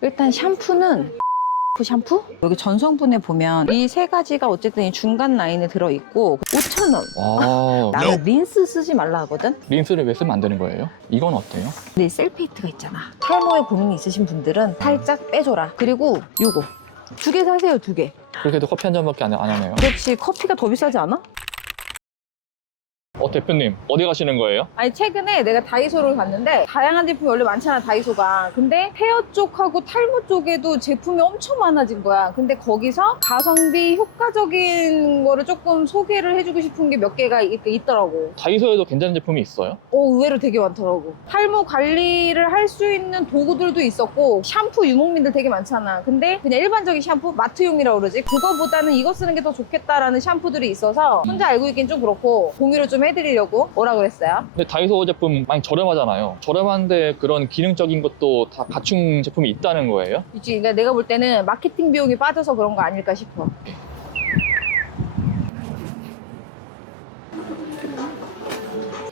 일단 샴푸는 그 샴푸? 여기 전성분에 보면 이 세 가지가 어쨌든 이 중간 라인에 들어있고 5,000원. 아, 나는 린스 쓰지 말라 하거든? 린스를 왜 쓰면 안 되는 거예요? 이건 어때요? 근데 이 셀페이트가 있잖아. 탈모에 고민이 있으신 분들은 살짝 빼줘라. 그리고 요거. 두 개 사세요, 두 개. 그렇게도 커피 한 잔밖에 안, 안 하네요. 그렇지, 커피가 더 비싸지 않아? 어, 대표님, 어디 가시는 거예요? 아니 최근에 내가 다이소를 갔는데 다양한 제품이 원래 많잖아 다이소가. 근데 헤어 쪽하고 탈모 쪽에도 제품이 엄청 많아진 거야. 근데 거기서 가성비 효과적인 거를 조금 소개를 해주고 싶은 게 몇 개가 이렇게 있더라고. 다이소에도 괜찮은 제품이 있어요? 오 의외로 되게 많더라고. 탈모 관리를 할 수 있는 도구들도 있었고 샴푸 유목민들 되게 많잖아. 근데 그냥 일반적인 샴푸 마트용이라고 그러지. 그거보다는 이거 쓰는 게 더 좋겠다라는 샴푸들이 있어서 혼자 알고 있긴 좀 그렇고 공유를 좀 해 드리려고 뭐라 그랬어요? 근데 다이소 제품 많이 저렴하잖아요. 저렴한데 그런 기능적인 것도 다 갖춘 제품이 있다는 거예요? 그치, 그러니까 내가 볼 때는 마케팅 비용이 빠져서 그런 거 아닐까 싶어.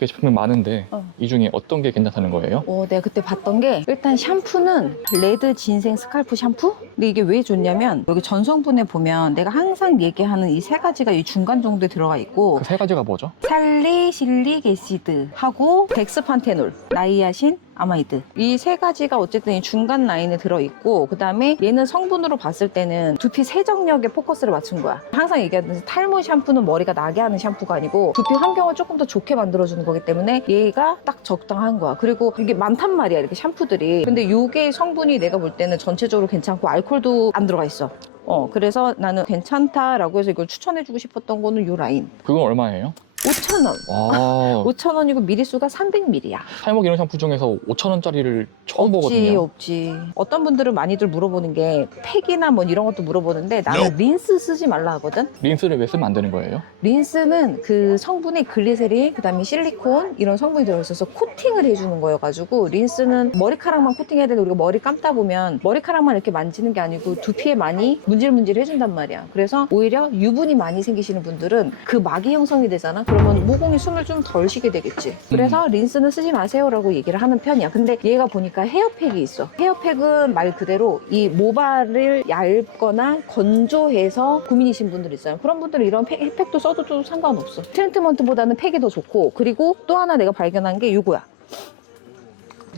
그 제품이 많은데 어. 이 중에 어떤 게 괜찮다는 거예요? 어, 내가 그때 봤던 게 일단 샴푸는 레드 진생 스칼프 샴푸? 근데 이게 왜 좋냐면 여기 전성분에 보면 내가 항상 얘기하는 이 세 가지가 이 중간 정도에 들어가 있고 그 세 가지가 뭐죠? 살리실릭 애시드 하고 덱스판테놀, 나이아신, 아마이드. 이 세 가지가 어쨌든 이 중간 라인에 들어있고 그 다음에 얘는 성분으로 봤을 때는 두피 세정력에 포커스를 맞춘 거야. 항상 얘기하듯이 탈모 샴푸는 머리가 나게 하는 샴푸가 아니고 두피 환경을 조금 더 좋게 만들어주는 거기 때문에 얘가 딱 적당한 거야. 그리고 이게 많단 말이야 이렇게 샴푸들이. 근데 요게 성분이 내가 볼 때는 전체적으로 괜찮고 알코올도 안 들어가 있어. 어 그래서 나는 괜찮다라고 해서 이걸 추천해주고 싶었던 거는 요 라인. 그건 얼마예요? 5,000원 와, 5,000원이고 미리수가 300ml야. 탈모 기능 샴푸 중에서 5,000원짜리를 처음 없지, 보거든요. 없지. 어떤 분들은 많이들 물어보는 게 팩이나 뭐 이런 것도 물어보는데 나는 린스 쓰지 말라 하거든. 린스를 왜 쓰면 안 되는 거예요? 린스는 그 성분이 글리세린, 그다음에 실리콘 이런 성분이 들어있어서 코팅을 해주는 거여가지고 린스는 머리카락만 코팅해야 되는데 우리가 머리 감다 보면 머리카락만 이렇게 만지는 게 아니고 두피에 많이 문질문질 해준단 말이야. 그래서 오히려 유분이 많이 생기시는 분들은 그 막이 형성이 되잖아. 그 러면 모공이 숨을 좀 덜 쉬게 되겠지. 그래서 린스는 쓰지 마세요라고 얘기를 하는 편이야. 근데 얘가 보니까 헤어팩이 있어. 헤어팩은 말 그대로 이 모발을 얇거나 건조해서 고민이신 분들 있어요. 그런 분들은 이런 팩, 팩도 써도 좀 상관없어. 트리트먼트보다는 팩이 더 좋고 그리고 또 하나 내가 발견한 게 이거야.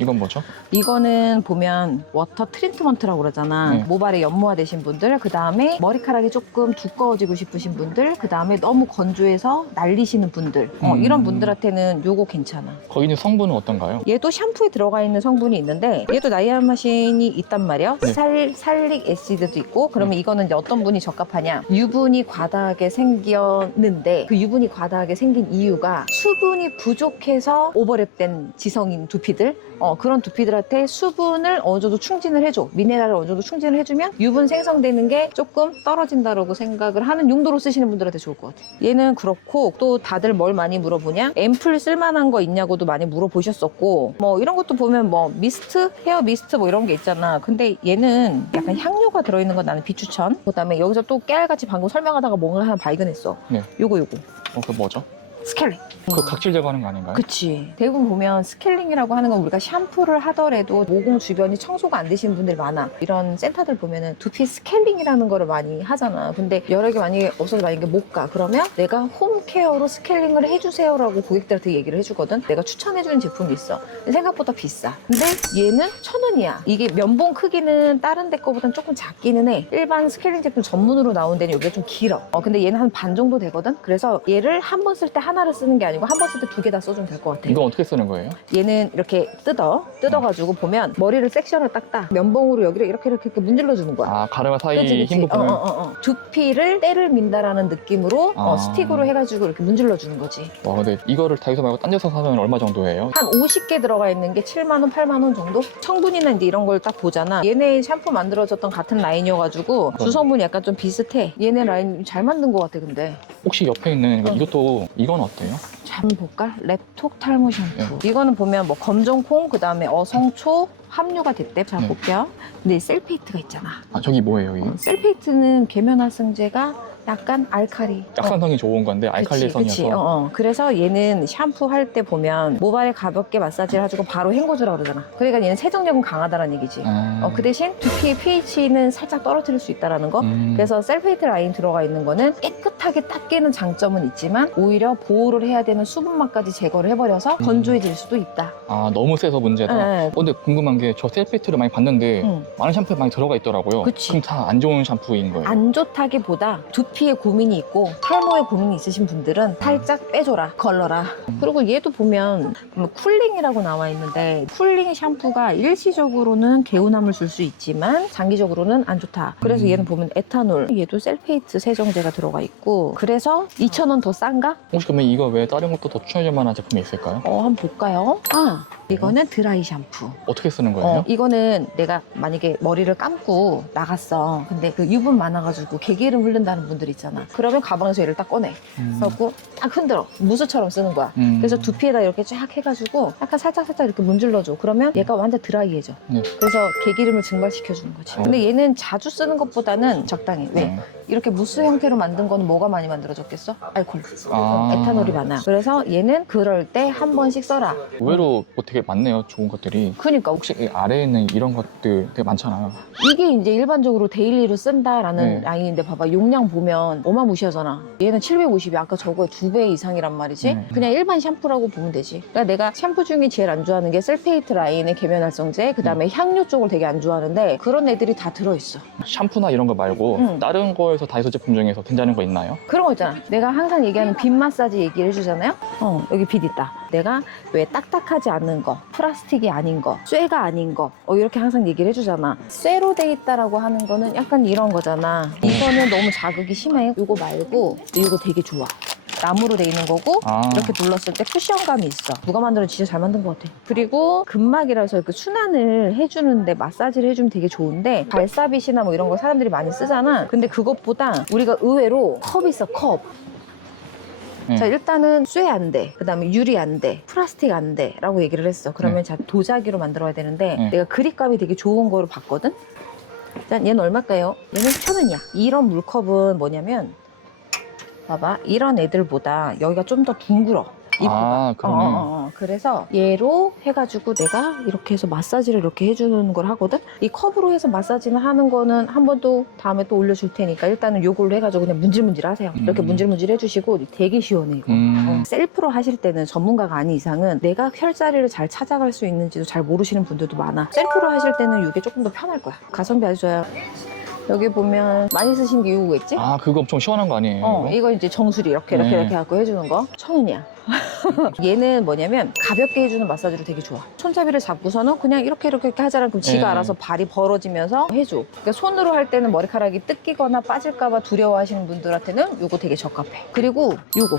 이건 뭐죠? 이거는 보면 워터 트리트먼트라고 그러잖아. 네. 모발에 연모가 되신 분들, 그 다음에 머리카락이 조금 두꺼워지고 싶으신 분들, 그 다음에 너무 건조해서 날리시는 분들, 어, 음. 이런 분들한테는 요거 괜찮아. 거기 있는 성분은 어떤가요? 얘도 샴푸에 들어가 있는 성분이 있는데 얘도 나이아마신이 있단 말이야. 네. 살 살릭 애시드도 있고 그러면 이거는 이제 어떤 분이 적합하냐? 유분이 과다하게 생겼는데 그 유분이 과다하게 생긴 이유가 수분이 부족해서 오버랩된 지성인 두피들 어, 그런 두피들한테 수분을 어느 정도 충진을 해줘. 미네랄을 어느 정도 충진을 해주면 유분 생성되는 게 조금 떨어진다라고 생각을 하는 용도로 쓰시는 분들한테 좋을 것 같아. 얘는 그렇고 또 다들 뭘 많이 물어보냐? 앰플 쓸만한 거 있냐고도 많이 물어보셨었고 뭐 이런 것도 보면 뭐 미스트, 헤어 미스트 뭐 이런 게 있잖아. 근데 얘는 약간 향료가 들어있는 건 나는 비추천. 그다음에 여기서 또 깨알같이 방금 설명하다가 뭔가 하나 발견했어. 네. 요거 요거 어, 그 뭐죠? 스케일링. 그 각질 제거하는 거 아닌가요? 그치. 대부분 보면 스케일링이라고 하는 건 우리가 샴푸를 하더라도 모공 주변이 청소가 안 되시는 분들이 많아. 이런 센터들 보면은 두피 스케일링이라는 거를 많이 하잖아. 근데 여러 개 만약에 없어서 만약에 못 가. 그러면 내가 홈케어로 스케일링을 해주세요라고 고객들한테 얘기를 해주거든. 내가 추천해주는 제품이 있어. 생각보다 비싸. 근데 얘는 천 원이야. 이게 면봉 크기는 다른 데 거보단 조금 작기는 해. 일반 스케일링 제품 전문으로 나온 데는 여기가 좀 길어. 어, 근데 얘는 한 반 정도 되거든. 그래서 얘를 한 번 쓸 때 하나 를 쓰는 게 아니고 한 번 쓸 때 두 개 다 써주면 될 것 같아. 이건 어떻게 쓰는 거예요? 얘는 이렇게 뜯어 뜯어가지고 보면 머리를 섹션을 딱딱 면봉으로 여기를 이렇게 이렇게, 이렇게 문질러 주는 거야. 아, 가르마 사이 그치, 그치. 흰 어, 부분을. 어, 어, 어. 두피를 때를 민다라는 느낌으로 어, 아. 스틱으로 해가지고 이렇게 문질러 주는 거지. 와, 근데 이거를 다이소 말고 딴 데서 사면 얼마 정도예요? 한 50개 들어가 있는 게 7만 원, 8만 원 정도? 성분이나 이제 이런 걸 딱 보잖아. 얘네 샴푸 만들어졌던 같은 라인이어가지고. 주성분이 약간 좀 비슷해. 얘네 라인 잘 만든 것 같아, 근데. 혹시 옆에 있는 어. 이것도 이건 어때요? 잘 볼까? 랩톡 탈모 샴푸. 이거는 보면 뭐 검정콩, 그 다음에 어성초, 함유가 됐대. 자, 네. 볼게요. 근데 셀페이트가 있잖아. 아, 저기 뭐예요, 여기? 셀페이트는 계면활성제가 약간 알칼리. 어. 약산성이 좋은 건데 그치, 알칼리성이어서 그치. 어, 어. 그래서 얘는 샴푸 할 때 보면 모발에 가볍게 마사지를 해주고 바로 헹궈주라 그러잖아. 그러니까 얘는 세정력은 강하다는 얘기지. 아. 어, 그 대신 두피의 pH는 살짝 떨어뜨릴 수 있다라는 거. 음. 그래서 셀페이트 라인 들어가 있는 거는 깨끗하게 닦이는 장점은 있지만 오히려 보호를 해야 되는 수분막까지 제거를 해버려서 음. 건조해질 수도 있다. 아 너무 세서 문제다. 네. 어, 근데 궁금한 게 저 셀페이트를 많이 봤는데 응. 많은 샴푸에 많이 들어가 있더라고요. 그치. 그럼 다 안 좋은 샴푸인 거예요. 안 좋다기보다 두피 에 고민이 있고 탈모에 고민이 있으신 분들은 살짝 빼줘라 걸러라 그리고 얘도 보면 뭐 쿨링이라고 나와 있는데 쿨링 샴푸가 일시적으로는 개운함을 줄 수 있지만 장기적으로는 안 좋다 그래서 음. 얘는 보면 에탄올 얘도 셀페이트 세정제가 들어가 있고 그래서 2,000원 더 싼가? 혹시 그러면 이거 외에 다른 것도 더 추천해줄 만한 제품이 있을까요? 어 한번 볼까요? 아 이거는 드라이 샴푸 어떻게 쓰는 거예요? 어, 이거는 내가 만약에 머리를 감고 나갔어. 근데 그 유분 많아가지고 개기름 흐른다는 분들 있잖아. 그러면 가방에서 얘를 딱 꺼내. 음. 그래갖고 딱 흔들어. 무스처럼 쓰는 거야. 음. 그래서 두피에다 이렇게 쫙 해가지고 약간 살짝살짝 이렇게 문질러줘. 그러면 얘가 완전 드라이해져. 네. 그래서 개기름을 증발시켜주는 거지. 어. 근데 얘는 자주 쓰는 것보다는 적당히. 왜? 네. 이렇게 무스 형태로 만든 거는 뭐가 많이 만들어졌겠어? 알콜. 아. 에탄올이 많아. 그래서 얘는 그럴 때 한 번씩 써라. 의외로 뭐 되게 많네요. 좋은 것들이. 그니까 혹시 이 아래에 있는 이런 것들 되게 많잖아요. 이게 이제 일반적으로 데일리로 쓴다라는 네. 라인인데 봐봐 용량 보면 어마무시하잖아 얘는 750이 아까 저거의 두 배 이상이란 말이지 네. 그냥 일반 샴푸라고 보면 되지 그러니까 내가 샴푸 중에 제일 안 좋아하는 게 셀페이트 라인의 계면활성제 그 다음에 향료 쪽을 되게 안 좋아하는데 그런 애들이 다 들어있어 샴푸나 이런 거 말고 음. 다른 거에서 다이소 제품 중에서 괜찮은 거 있나요? 그런 거 있잖아. 내가 항상 얘기하는 빗 마사지 얘기를 해주잖아요? 어 여기 빗 있다. 내가 왜 딱딱하지 않은 거 플라스틱이 아닌 거 쇠가 아닌 거 어, 이렇게 항상 얘기를 해주잖아. 쇠로 돼 있다라고 하는 거는 약간 이런 거잖아. 이거는 너무 자극이 심해. 이거 말고 이거 되게 좋아 나무로 돼 있는 거고 아. 이렇게 눌렀을 때 쿠션감이 있어. 누가 만들어 진짜 잘 만든 것 같아. 그리고 근막이라서 그 순환을 해주는데 마사지를 해주면 되게 좋은데 발사빗이나 뭐 이런 거 사람들이 많이 쓰잖아. 근데 그것보다 우리가 의외로 컵이 있어 컵. 네. 자 일단은 쇠 안 돼. 그다음에 유리 안 돼. 플라스틱 안 돼.라고 얘기를 했어. 그러면 자 도자기로 만들어야 되는데 네. 내가 그립감이 되게 좋은 거로 봤거든. 일단 얘는 얼마일까요? 얘는 천 원이야. 이런 물컵은 뭐냐면 봐봐 이런 애들보다 여기가 좀 더 둥글어. 아, 어, 그러네. 어, 어. 그래서 얘로 해가지고 내가 이렇게 해서 마사지를 이렇게 해주는 걸 하거든. 이 컵으로 해서 마사지를 하는 거는 한 번 또 다음에 또 올려줄 테니까 일단은 요걸로 해가지고 그냥 문질문질 하세요. 이렇게 음. 문질문질 해주시고 되게 시원해 이거. 음. 어, 셀프로 하실 때는 전문가가 아닌 이상은 내가 혈자리를 잘 찾아갈 수 있는지도 잘 모르시는 분들도 많아. 셀프로 하실 때는 이게 조금 더 편할 거야. 가성비 아주 좋아요. 여기 보면 많이 쓰신 게 이거겠지? 아, 그거 엄청 시원한 거 아니에요? 어, 이거? 이거 이제 정수리 이렇게 이렇게 네. 이렇게 갖고 해주는 거 천 원이야. 얘는 뭐냐면 가볍게 해주는 마사지로 되게 좋아. 손잡이를 잡고서는 그냥 이렇게 이렇게 이렇게 하잖아. 그럼 지가 네. 알아서 발이 벌어지면서 해줘. 그러니까 손으로 할 때는 머리카락이 뜯기거나 빠질까봐 두려워하시는 분들한테는 요거 되게 적합해. 그리고 요거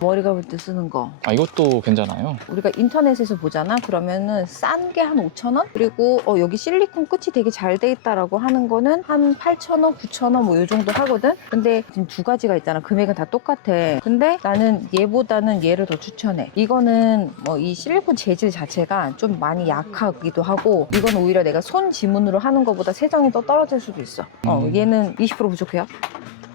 머리 감을 때 쓰는 거. 아, 이것도 괜찮아요. 우리가 인터넷에서 보잖아. 그러면은 싼 게 한 5천 원? 그리고 어, 여기 실리콘 끝이 되게 잘 돼 있다라고 하는 거는 한 8천 원, 9천 원뭐 요 정도 하거든. 근데 지금 두 가지가 있잖아. 금액은 다 똑같아. 근데 나는 얘보다는 얘를 더 추천해. 이거는 뭐 이 실리콘 재질 자체가 좀 많이 약하기도 하고 이건 오히려 내가 손 지문으로 하는 것보다 세정이 더 떨어질 수도 있어. 어, 음. 얘는 20% 부족해요.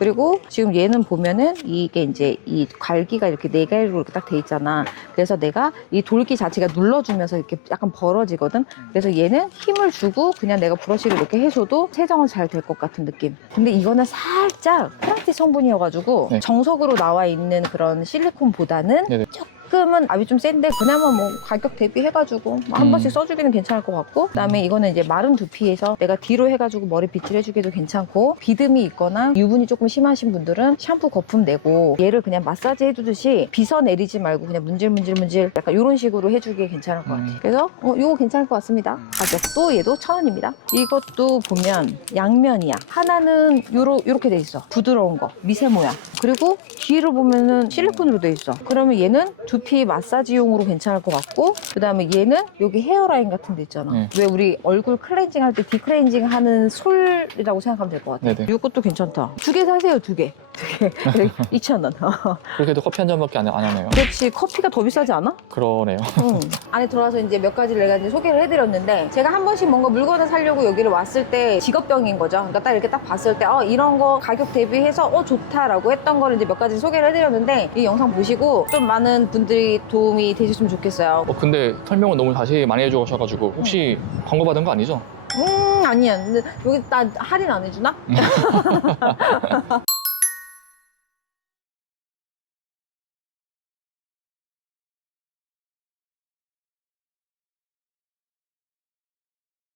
그리고 지금 얘는 보면은 이게 이제 이 갈기가 이렇게 네 개로 이렇게 딱 돼 있잖아. 그래서 내가 이 돌기 자체가 눌러주면서 이렇게 약간 벌어지거든. 그래서 얘는 힘을 주고 그냥 내가 브러쉬를 이렇게 해줘도 세정은 잘 될 것 같은 느낌. 근데 이거는 살짝 플라스틱 성분이어가지고 네. 정석으로 나와 있는 그런 실리콘보다는 네네. 조금 은 압이 좀 센데 그나마 뭐 가격 대비해가지고 뭐한 음. 번씩 써주기는 괜찮을 것 같고 그다음에 이거는 이제 마른 두피에서 내가 뒤로 해가지고 머리 빗질 해주기도 괜찮고 비듬이 있거나 유분이 조금 심하신 분들은 샴푸 거품 내고 얘를 그냥 마사지 해주듯이 빗어 내리지 말고 그냥 문질문질문질 약간 이런 식으로 해주기에 괜찮을 것 같아요. 음. 그래서 어, 이거 괜찮을 것 같습니다. 가격도 얘도 천 원입니다. 이것도 보면 양면이야. 하나는 요러, 요렇게 돼 있어. 부드러운 거, 미세 모양. 그리고 뒤를 보면은 실리콘으로 돼 있어. 그러면 얘는 두피 마사지용으로 괜찮을 것 같고 그 다음에 얘는 여기 헤어라인 같은 데 있잖아. 네. 왜 우리 얼굴 클렌징 할 때 디클렌징 하는 솔이라고 생각하면 될 것 같아. 네네. 이것도 괜찮다. 두 개 사세요, 두 개. 두 개. 2,000원. 그렇게도 커피 한 잔밖에 안, 안 하네요. 그렇지. 커피가 더 비싸지 않아? 그러네요. 응. 안에 들어와서 이제 몇 가지를 내가 이제 소개를 해드렸는데 제가 한 번씩 뭔가 물건을 사려고 여기를 왔을 때 직업병인 거죠. 그러니까 딱 이렇게 딱 봤을 때 어, 이런 거 가격 대비해서 어 좋다라고 했던 거를 이제 몇 가지 소개를 해드렸는데 이 영상 보시고 좀 많은 분들 이 도움이 되셨으면 좋겠어요. 어, 근데 설명을 너무 자세히 많이 해주셔가지고 혹시 광고 받은 거 아니죠? 음 아니야. 근데 여기 나 할인 안 해주나?